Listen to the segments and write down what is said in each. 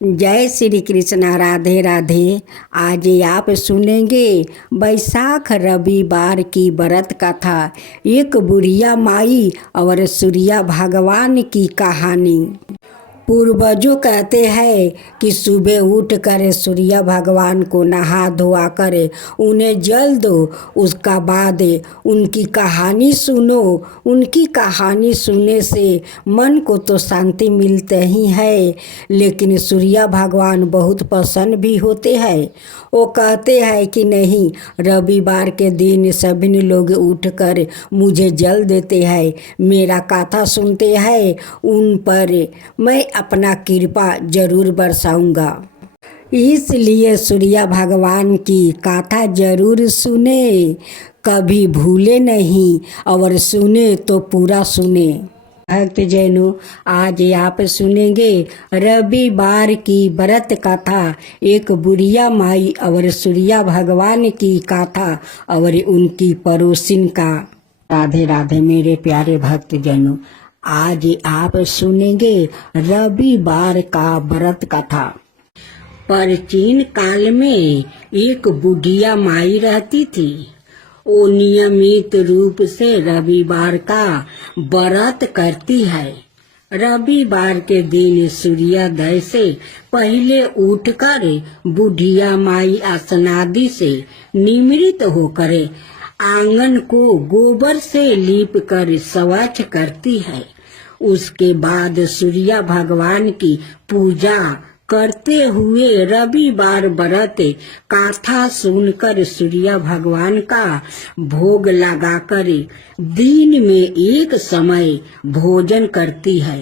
जय श्री कृष्णा, राधे राधे। आज आप सुनेंगे बैसाख रविवार की व्रत कथा, एक बुढ़िया माई और सूर्या भगवान की कहानी। पूर्वजों कहते हैं कि सुबह उठ कर सूर्य भगवान को नहा धोआ कर उन्हें जल दो, उसका बाद उनकी कहानी सुनो। उनकी कहानी सुनने से मन को तो शांति मिलते ही है, लेकिन सूर्य भगवान बहुत प्रसन्न भी होते हैं। वो कहते हैं कि नहीं, रविवार के दिन सभी लोग उठकर मुझे जल देते हैं, मेरा कथा सुनते हैं, उन पर मैं अपना कृपा जरूर बरसाऊंगा। इसलिए सूर्य भगवान की कथा जरूर सुने, कभी भूले नहीं, और सुने तो पूरा सुने। भक्त जैनो, आज आप सुनेंगे रविवार की व्रत कथा, एक बुढ़िया माई और सूर्य भगवान की कथा और उनकी पड़ोसिन का। राधे राधे मेरे प्यारे भक्त जनों, आज आप सुनेंगे रविवार का व्रत कथा। प्राचीन काल में एक बुढ़िया माई रहती थी। वो नियमित रूप से रविवार का व्रत करती है। रविवार के दिन सूर्योदय से पहले उठकर बुढ़िया माई स्नादि से निमृत होकर आंगन को गोबर से लीप कर स्वच्छ करती है। उसके बाद सूर्य भगवान की पूजा करते हुए रविवार व्रत कथा सुनकर सूर्य भगवान का भोग लगाकर दिन में एक समय भोजन करती है।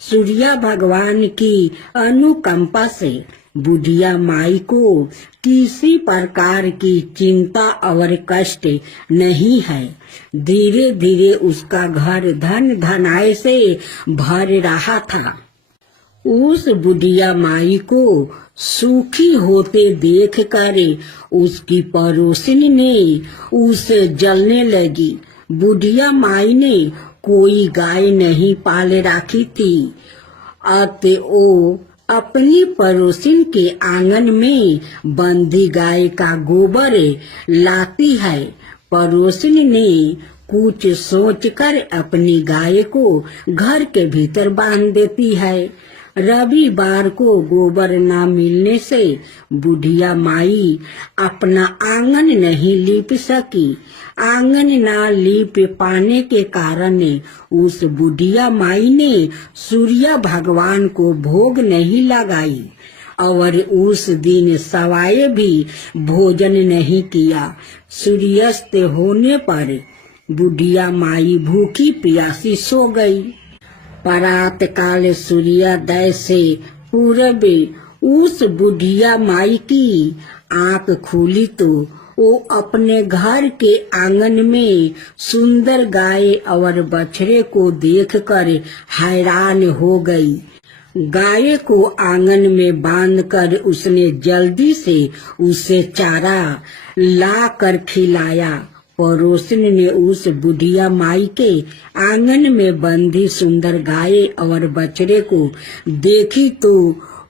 सूर्य भगवान की अनुकंपा से बुढ़िया माई को किसी प्रकार की चिंता और कष्ट नहीं है। धीरे धीरे उसका घर धन धनाय से भर रहा था। उस बुढ़िया माई को सुखी होते देखकर उसकी पड़ोसिन ने उसे जलने लगी। बुढ़िया माई ने कोई गाय नहीं पाल रखी थी, अतः वो अपनी पड़ोसिन के आंगन में बंधी गाय का गोबर लाती है। पड़ोसिन ने कुछ सोचकर अपनी गाय को घर के भीतर बांध देती है। रविवार को गोबर न मिलने से बुढ़िया माई अपना आंगन नहीं लीप सकी। आंगन न लीप पाने के कारण उस बुढ़िया माई ने सूर्य भगवान को भोग नहीं लगाई और उस दिन सवाए भी भोजन नहीं किया। सूर्यास्त होने पर बुढ़िया माई भूखी प्यासी सो गई। प्रात काल सूर्योदय से पूर्व उस बुढ़िया माई की आंख खुली तो वो अपने घर के आंगन में सुंदर गाय और बछड़े को देखकर हैरान हो गई। गाय को आंगन में बांधकर उसने जल्दी से उसे चारा ला कर खिलाया। पड़ोसिन ने उस बुढ़िया माई के आंगन में बंधी सुंदर गाय और बछड़े को देखी तो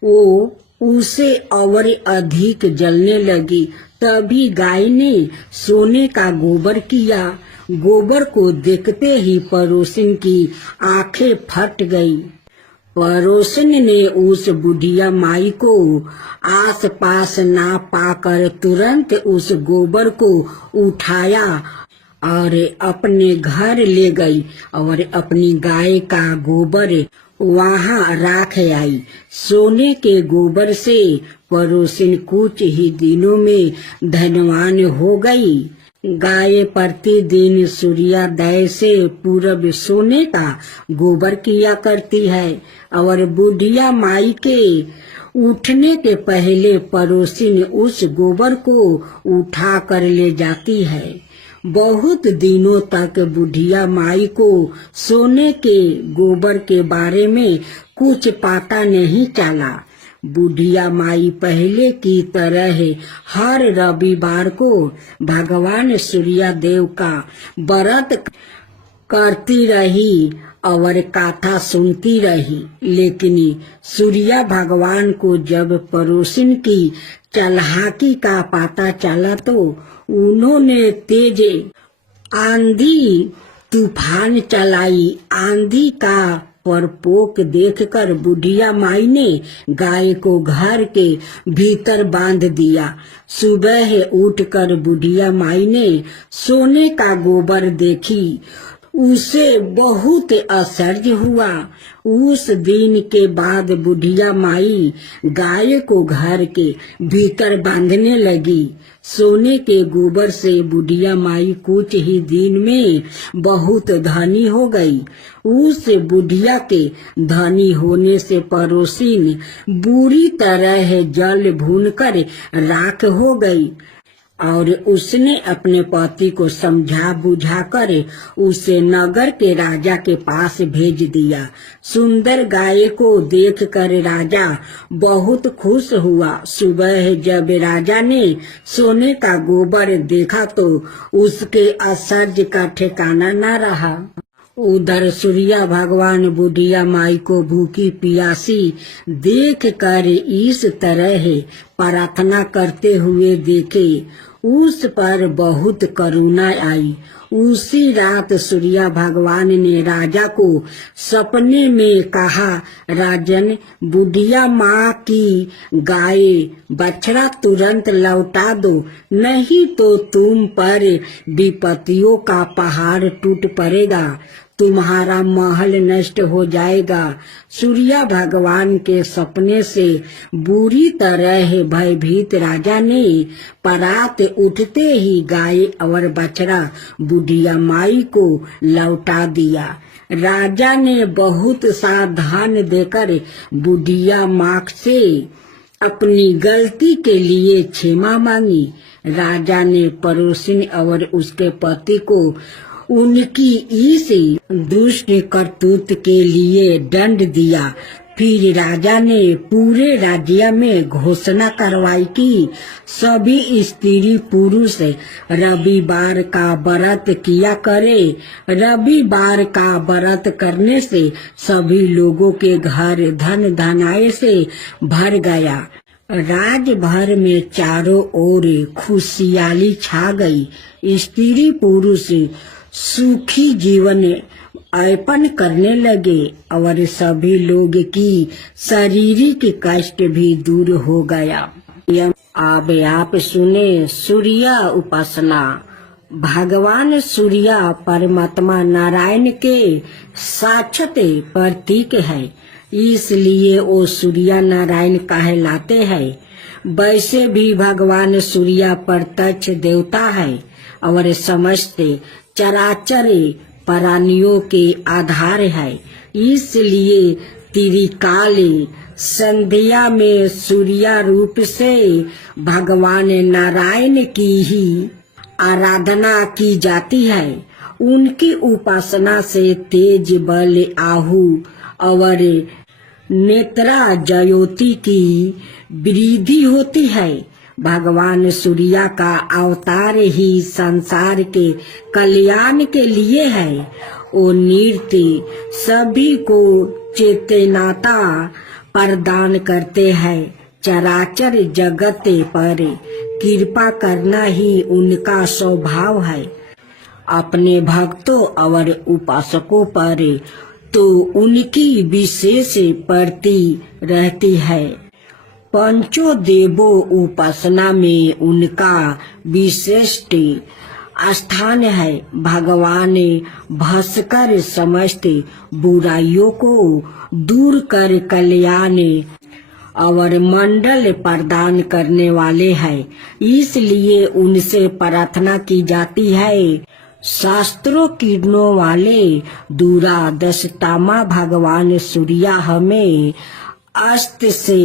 वो उसे और अधिक जलने लगी। तभी गाय ने सोने का गोबर किया। गोबर को देखते ही पड़ोसिन की आंखें फट गई। पड़ोसिन ने उस बुढ़िया माई को आस पास ना पाकर तुरंत उस गोबर को उठाया और अपने घर ले गई और अपनी गाय का गोबर वहां राख आई। सोने के गोबर से पड़ोसिन कुछ ही दिनों में धनवान हो गई। गाय प्रतिदिन सूर्योदय से पूर्व सोने का गोबर किया करती है और बुढ़िया माई के उठने के पहले पड़ोसिन उस गोबर को उठा कर ले जाती है। बहुत दिनों तक बुढ़िया माई को सोने के गोबर के बारे में कुछ पता नहीं चला। बुढ़िया माई पहले की तरह हर रविवार को भगवान सूर्यदेव का व्रत करती रही और कथा सुनती रही। लेकिन सूर्या भगवान को जब पड़ोसिन की चालाकी का पता चला तो उन्होंने तेज आंधी तूफान चलाई। आंधी का प्रकोप देखकर बुढ़िया माई ने गाय को घर के भीतर बांध दिया। सुबह उठकर बुढ़िया माई ने सोने का गोबर देखी। उसे बहुत आश्चर्य हुआ। उस दिन के बाद बुढ़िया माई गाय को घर के भीतर बांधने लगी। सोने के गोबर से बुढ़िया माई कुछ ही दिन में बहुत धनी हो गई। उस बुढ़िया के धनी होने से पड़ोसिन बुरी तरह जल भूनकर राख हो गई और उसने अपने पति को समझा बुझाकर उसे नगर के राजा के पास भेज दिया। सुंदर गाय को देखकर राजा बहुत खुश हुआ। सुबह जब राजा ने सोने का गोबर देखा तो उसके आश्चर्य का ठिकाना न रहा। उधर सूर्या भगवान बुढ़िया माई को भूखी प्यासी देख कर इस तरह प्रार्थना करते हुए देखे। उस पर बहुत करुणा आई। उसी रात सूर्या भगवान ने राजा को सपने में कहा, राजन, बुढ़िया माँ की गाय बछड़ा तुरंत लौटा दो, नहीं तो तुम पर विपत्तियों का पहाड़ टूट पड़ेगा, तुम्हारा महल नष्ट हो जाएगा। सूर्या भगवान के सपने से बुरी तरह भयभीत राजा ने परात उठते ही गाय और बछड़ा बुढ़िया माई को लौटा दिया। राजा ने बहुत सावधान देकर बुढ़िया माँ से अपनी गलती के लिए क्षमा मांगी। राजा ने पड़ोसिन और उसके पति को उनकी इस दुष्ट करतूत के लिए दंड दिया। फिर राजा ने पूरे राज्य में घोषणा करवाई कि सभी स्त्री पुरुष रविवार का व्रत किया करे। रविवार का व्रत करने से सभी लोगों के घर धन धनाय से भर गया। राज भर में चारों ओर खुशहाली छा गई। स्त्री पुरुष सुखी जीवन यापन करने लगे और सभी लोग की शारीरिक कष्ट भी दूर हो गया। अब आप सुने सूर्य उपासना। भगवान सूर्य परमात्मा नारायण के साक्षात प्रतीक है, इसलिए वो सूर्य नारायण कहलाते हैं। वैसे भी भगवान सूर्य प्रत्यक्ष देवता है और समस्त चराचर प्राणियों के आधार है। इसलिए त्रिकाल संध्या में सूर्य रूप से भगवान नारायण की ही आराधना की जाती है। उनकी उपासना से तेज बल आहु और नेत्रा ज्योति की वृद्धि होती है। भगवान सूर्य का अवतार ही संसार के कल्याण के लिए है। वो नृत्य सभी को चेतनता प्रदान करते हैं। चराचर जगत पर कृपा करना ही उनका स्वभाव है। अपने भक्तों और उपासकों पर तो उनकी विशेष प्रति रहती है। पंचो देवों उपासना में उनका विशिष्ट स्थान है। भगवान भास्कर समस्त बुराइयों को दूर कर कल्याण और मंडल प्रदान करने वाले हैं, इसलिए उनसे प्रार्थना की जाती है। शास्त्रों किरणों वाले दूरादर्शतामा भगवान सूर्य हमें अस्त से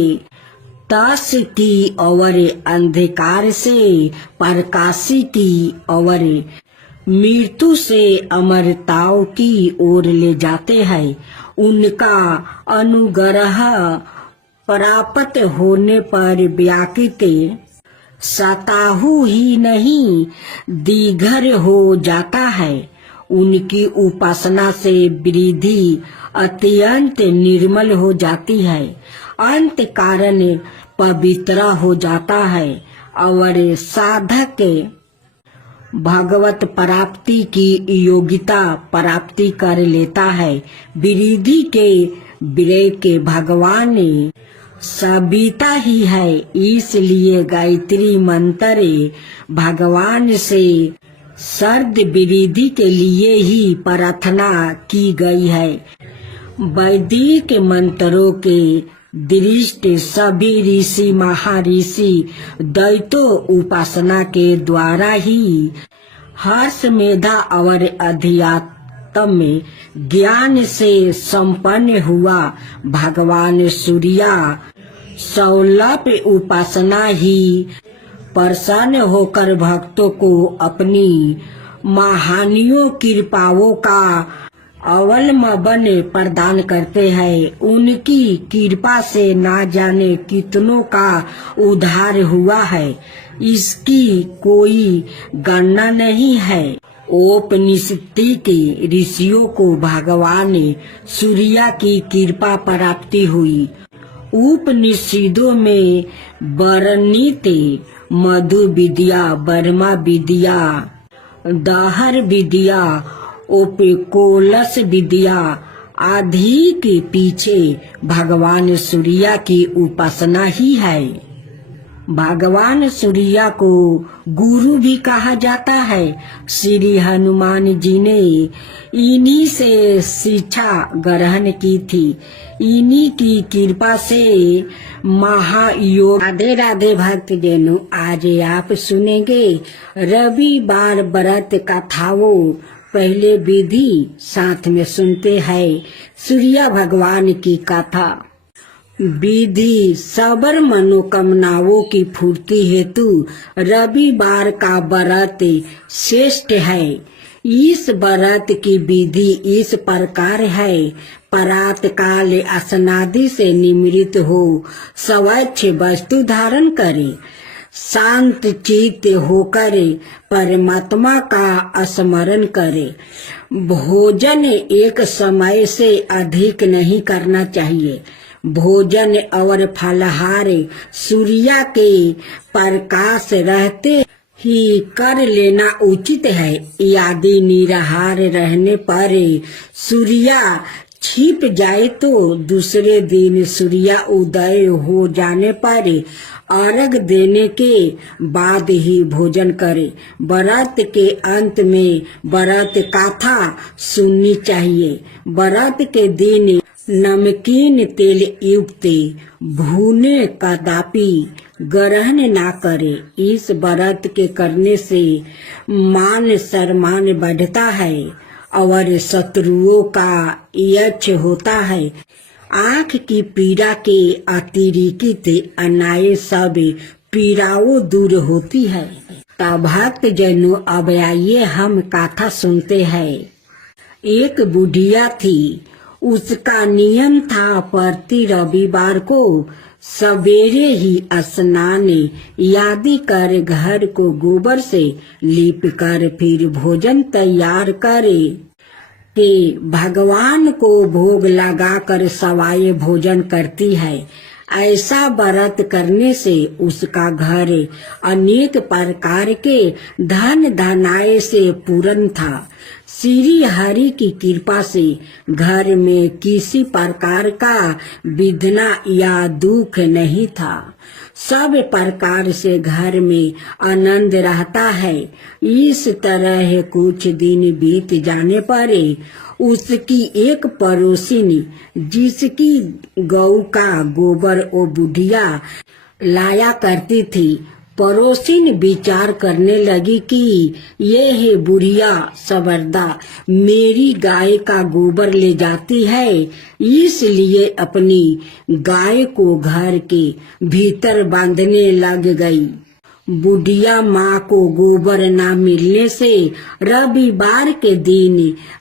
ताश की और अंधकार से प्रकाशी की और मृत्यु से अमरताओं की ओर ले जाते हैं। उनका अनुग्रह प्राप्त होने पर व्याकृत सताहु ही नहीं दीघर हो जाता है। उनकी उपासना से वृद्धि अत्यंत निर्मल हो जाती है, अंत कारण पवित्र हो जाता है और साधक भगवत प्राप्ति की योग्यता प्राप्ति कर लेता है। वृद्धि के विरय के भगवान सविता ही है, इसलिए गायत्री मंत्र भगवान से सर्द वृद्धि के लिए ही प्रार्थना की गई है। वैदिक मंत्रों के दृष्टि सभी ऋषि महर्षि दैत्यों उपासना के द्वारा ही हर्ष मेधा और अध्यात्म ज्ञान से संपन्न हुआ। भगवान सूर्या सौलभ उपासना ही प्रसन्न होकर भक्तों को अपनी महानियों कृपाओं का अवलंबन प्रदान करते हैं। उनकी कृपा से ना जाने कितनों का उद्धार हुआ है, इसकी कोई गणना नहीं है। उपनिषद के ऋषियों को भगवान सूर्य की कृपा प्राप्ति हुई। उपनिषदों में वर्णित मधु विद्या, ब्रह्मा विद्या, दहर विद्या, ओपिकोलस विद्या आदि के पीछे भगवान सूर्य की उपासना ही है। भगवान सूर्य को गुरु भी कहा जाता है। श्री हनुमान जी ने इन्हीं से शिक्षा ग्रहण की थी। इन्हीं की कृपा से महायोग। राधे राधे भक्त जनों, आज आप सुनेंगे रविवार व्रत कथाओं। पहले विधि साथ में सुनते हैं सूर्य भगवान की कथा। विधि सबर मनोकामनाओं की पूर्ति हेतु रविवार का व्रत श्रेष्ठ है। इस व्रत की विधि इस प्रकार है। प्रातः काल स्नादि से निवृत्त हो स्वच्छ वस्तु धारण करे, शांत चित्त होकर परमात्मा का स्मरण करे। भोजन एक समय से अधिक नहीं करना चाहिए। भोजन और फलहार सूर्य के प्रकाश रहते ही कर लेना उचित है। यदि निराहार रहने पर सूर्य छिप जाए तो दूसरे दिन सूर्य उदय हो जाने पर अर्घ देने के बाद ही भोजन करे। व्रत के अंत में व्रत कथा सुननी चाहिए। व्रत के दिन नमकीन तेल युक्त भुने कदापि ग्रहण ना करे। इस व्रत के करने से मान सम्मान बढ़ता है और शत्रुओं का यश होता है। आँख की पीड़ा के अतिरिक्त अन्य सब पीड़ाओं दूर होती है। तब भक्त जनों, अब आइए हम कथा सुनते हैं। एक बुढ़िया थी। उसका नियम था प्रति रविवार को सवेरे ही स्नान आदि कर घर को गोबर से लीप कर फिर भोजन तैयार करे के भगवान को भोग लगाकर सवाए भोजन करती है। ऐसा व्रत करने से उसका घर अनेक प्रकार के धन धनाय से पूर्ण था। श्री हरि की कृपा से घर में किसी प्रकार का विघ्न या दुख नहीं था। सब प्रकार से घर में आनंद रहता है। इस तरह कुछ दिन बीत जाने पर उसकी एक पड़ोसिनी, जिसकी गौ का गोबर वो बुढ़िया लाया करती थी, पड़ोसिन विचार करने लगी कि ये है बुढ़िया सबरदा मेरी गाय का गोबर ले जाती है, इसलिए अपनी गाय को घर के भीतर बांधने लग गई। बुढ़िया माँ को गोबर न मिलने से रविवार के दिन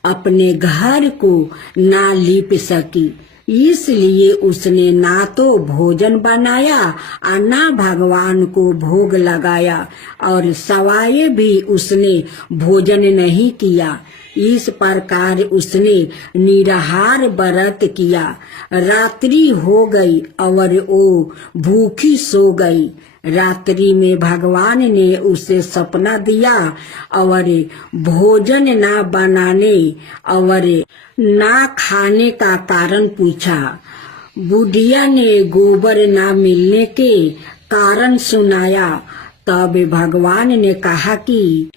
अपने घर को न लीप सकी। इसलिए उसने ना तो भोजन बनाया और ना भगवान को भोग लगाया और सवाए भी उसने भोजन नहीं किया। इस प्रकार उसने निराहार व्रत किया। रात्रि हो गई और वो भूखी सो गई। रात्रि में भगवान ने उसे सपना दिया और भोजन ना बनाने और ना खाने का कारण पूछा। बुढ़िया ने गोबर ना मिलने के कारण सुनाया। तब भगवान ने कहा कि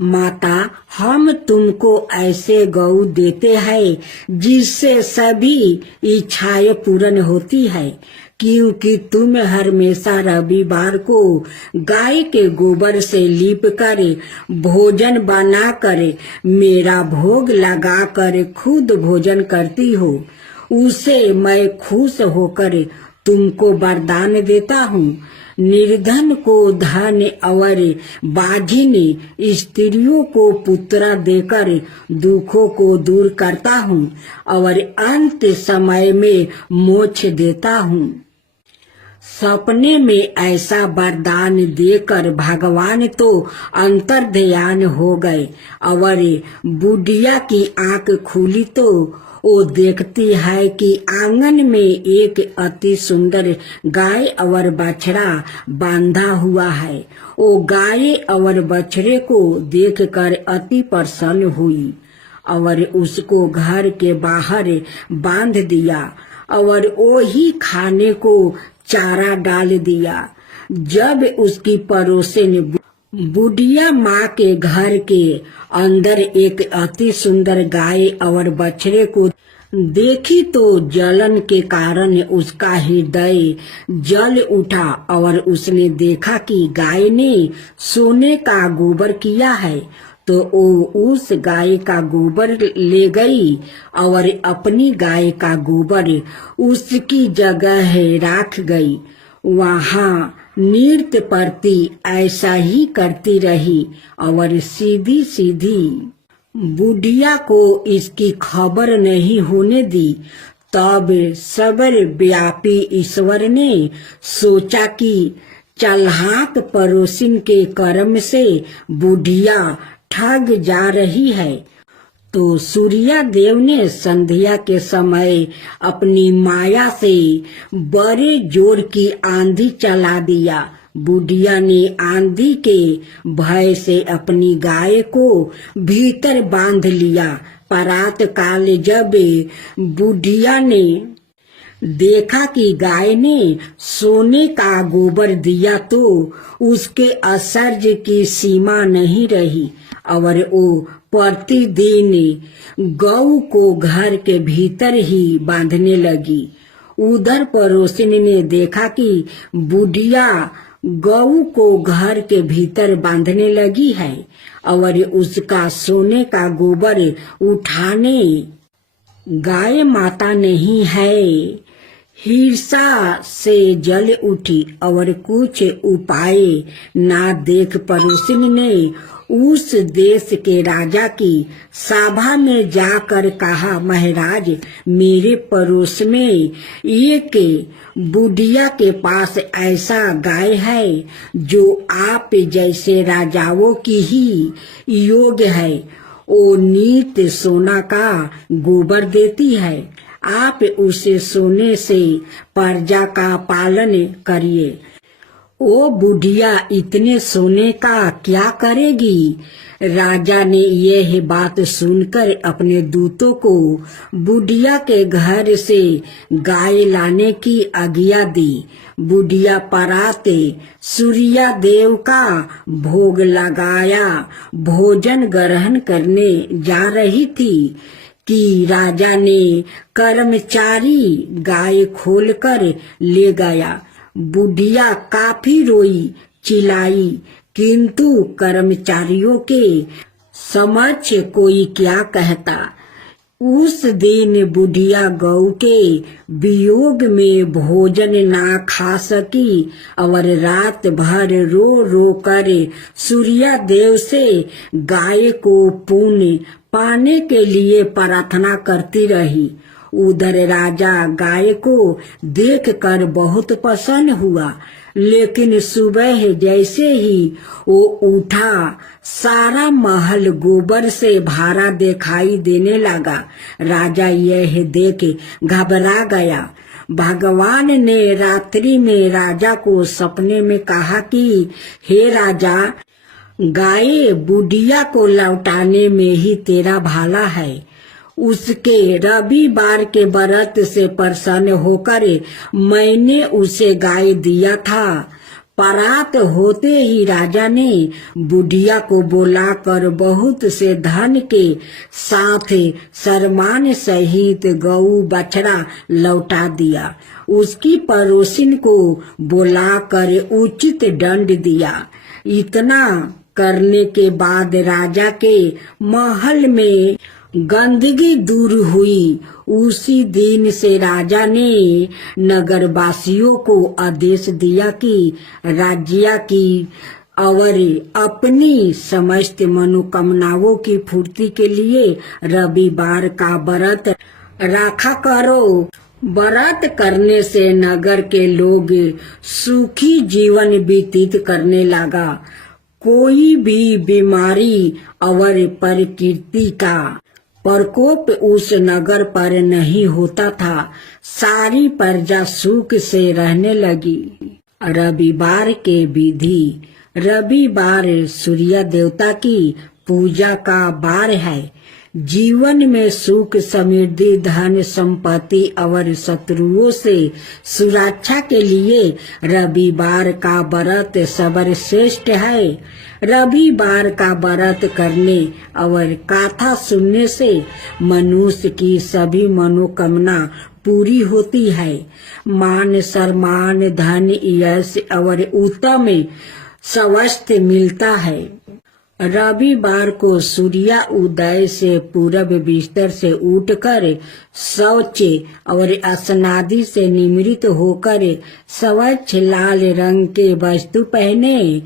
माता, हम तुमको ऐसे गौ देते हैं जिससे सभी इच्छाएं पूर्ण होती है, क्योंकि तुम हमेशा रविवार को गाय के गोबर से लीप कर भोजन बनाकर मेरा भोग लगाकर खुद भोजन करती हो। उसे मैं खुश होकर तुमको वरदान देता हूँ। निर्धन को धन और बाझिन स्त्रियों को पुत्र देकर दुखों को दूर करता हूँ और अंत समय में मोक्ष देता हूँ। सपने में ऐसा वरदान देकर भगवान तो अंतर्ध्यान हो गए और बुढ़िया की आंख खुली तो वो देखती है कि आंगन में एक अति सुंदर गाय और बछड़ा बांधा हुआ है। वो गाय और बछड़े को देखकर अति प्रसन्न हुई और उसको घर के बाहर बांध दिया और वो ही खाने को चारा डाल दिया। जब उसकी पड़ोसिन बुढ़िया माँ के घर के अंदर एक अति सुंदर गाय और बछड़े को देखी तो जलन के कारण उसका हृदय जल उठा और उसने देखा कि गाय ने सोने का गोबर किया है। तो वो उस गाय का गोबर ले गई और अपनी गाय का गोबर उसकी जगह रख गई। वहाँ नृत्य प्रति ऐसा ही करती रही और सीधी सीधी बुढ़िया को इसकी खबर नहीं होने दी। तब सबर व्यापी ईश्वर ने सोचा कि चालाक पड़ोसिन के कर्म से बुढ़िया ठग जा रही है। तो सूर्या देव ने संध्या के समय अपनी माया से बड़े जोर की आंधी चला दिया। बुढ़िया ने आंधी के भय से अपनी गाय को भीतर बांध लिया। प्रात काल जब बुढ़िया ने देखा कि गाय ने सोने का गोबर दिया तो उसके आश्चर्य की सीमा नहीं रही और वो प्रतिदिन गौ को घर के भीतर ही बांधने लगी। उधर पड़ोसिन ने देखा कि बुढ़िया गौ को घर के भीतर बांधने लगी है और उसका सोने का गोबर उठाने गाय माता नहीं है। हिंसा से जल उठी और कुछ उपाय ना देख पड़ोसिन ने उस देश के राजा की सभा में जाकर कहा, महाराज, मेरे पड़ोस में एक बुढ़िया के पास ऐसा गाय है जो आप जैसे राजाओं की ही योग्य है। वो नित्य सोना का गोबर देती है। आप उसे सोने से प्रजा का पालन करिए। ओ बुढ़िया इतने सोने का क्या करेगी? राजा ने यह बात सुनकर अपने दूतों को बुढ़िया के घर से गाय लाने की आज्ञा दी। बुढ़िया पराते सूर्या देव का भोग लगाया भोजन ग्रहण करने जा रही थी कि राजा ने कर्मचारी गाय खोलकर ले गया। बुढ़िया काफी रोई चिल्लाई, किंतु कर्मचारियों के समक्ष कोई क्या कहता। उस दिन बुढ़िया गौ के वियोग में भोजन ना खा सकी और रात भर रो रो कर सूर्या देव से गाय को पुण्य पाने के लिए प्रार्थना करती रही। उधर राजा गाय को देखकर बहुत प्रसन्न हुआ, लेकिन सुबह जैसे ही वो उठा सारा महल गोबर से भरा दिखाई देने लगा। राजा यह देख घबरा गया। भगवान ने रात्रि में राजा को सपने में कहा कि हे राजा, गाय बुढ़िया को लौटाने में ही तेरा भला है। उसके रविवार के व्रत से प्रसन्न होकर मैंने उसे गाय दिया था। परात होते ही राजा ने बुढ़िया को बुलाकर बहुत से धन के साथ सम्मान सहित गऊ बछड़ा लौटा दिया। उसकी पड़ोसिन को बुलाकर उचित दंड दिया। इतना करने के बाद राजा के महल में गंदगी दूर हुई। उसी दिन से राजा ने नगरवासियों को आदेश दिया कि राज्य की और अपनी समस्त मनोकामनाओं की पूर्ति के लिए रविवार का व्रत रखा करो। व्रत करने से नगर के लोग सुखी जीवन व्यतीत करने लगा। कोई भी बीमारी और प्रकृति का प्रकोप उस नगर पर नहीं होता था। सारी प्रजा सुख से रहने लगी। रविवार के विधि। रविवार सूर्य देवता की पूजा का वार है। जीवन में सुख, समृद्धि, धन, संपत्ति और शत्रुओं से सुरक्षा के लिए रविवार का व्रत सर्वश्रेष्ठ है। रविवार का व्रत करने और कथा सुनने से मनुष्य की सभी मनोकामना पूरी होती है। मान सम्मान, धन, यश और उत्तम स्वास्थ्य मिलता है। रविवार को सूर्य उदय से पूर्व बिस्तर से उठकर शौच और स्नादि से निवृत्त होकर स्वच्छ लाल रंग के वस्त्र पहने।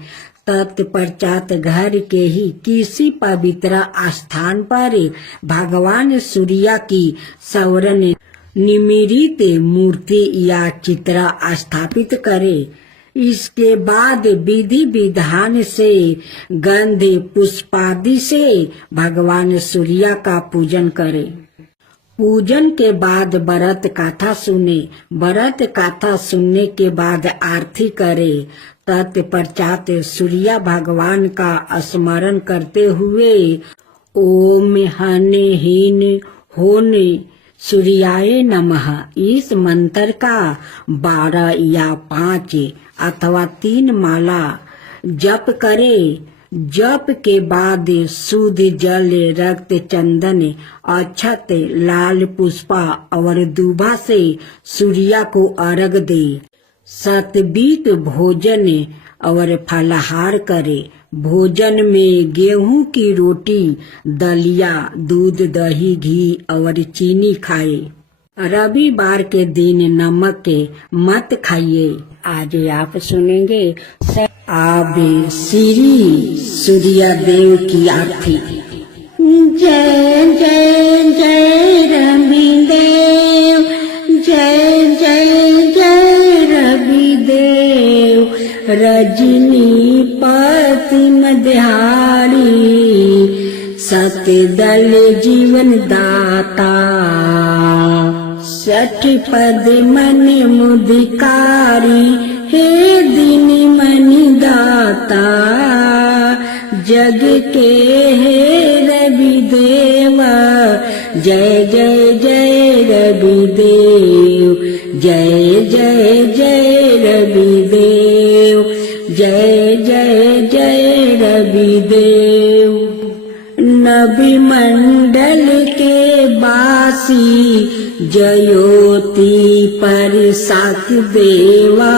तत्पश्चात घर के ही किसी पवित्र स्थान पर भगवान सूर्य की स्वर्ण निमिरित मूर्ति या चित्र स्थापित करे। इसके बाद विधि विधान से गंध पुष्पादि से भगवान सूर्य का पूजन करे। पूजन के बाद व्रत कथा सुने। व्रत कथा सुनने के बाद आरती करे। तत्पश्चात सूर्य भगवान का स्मरण करते हुए ओम हने हीन होने सूर्याय नमः इस मंत्र का 12 या 5 अथवा 3 माला जप करे। जप के बाद शुद्ध जल, रक्त, चंदन, अक्षत, लाल पुष्पा और दूबा से सूर्य को अर्घ दे। सतबीत भोजन और फलाहार करे। भोजन में गेहूं की रोटी, दलिया, दूध, दही, घी और चीनी खाए। रविवार के दिन नमक मत खाइए। आज आप सुनेंगे आबे श्री सूर्य देव की आरती। जय जय जय रविदेव, जय जय जय रविदेव। रजनी पति मध्यारी, सतदल जीवन दाता। सठ पद मन मुदिकारी, हे दिन मणि दाता। जग के हे रविदेवा, जय जय जय रविदेव। जय जय जय रविदेव, जय जय जय रविदेव। नबी मंडल के बासी, जयोति पर साख देवा।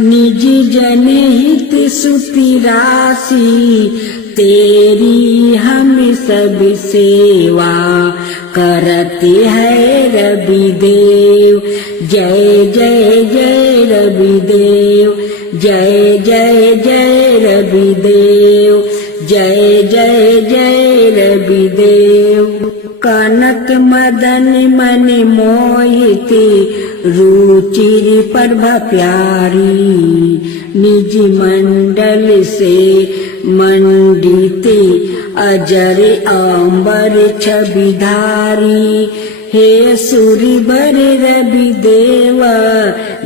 निज जन हित सुति राशि, तेरी हम सब सेवा। करते है रविदेव, जय जय जय रविदेव। जय जय जय रविदेव, जय जय जय रविदेव। कनक मदन मन मोहिते रुचिर प्रभा प्यारी निज मंडल से मंडिते अजर अंबर छविधारी हे सूरि बर रवि देवा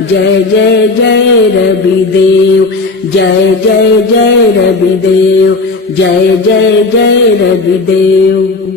जय जय जय रवि देव जय जय जय रवि देव जय जय जय रवि देव।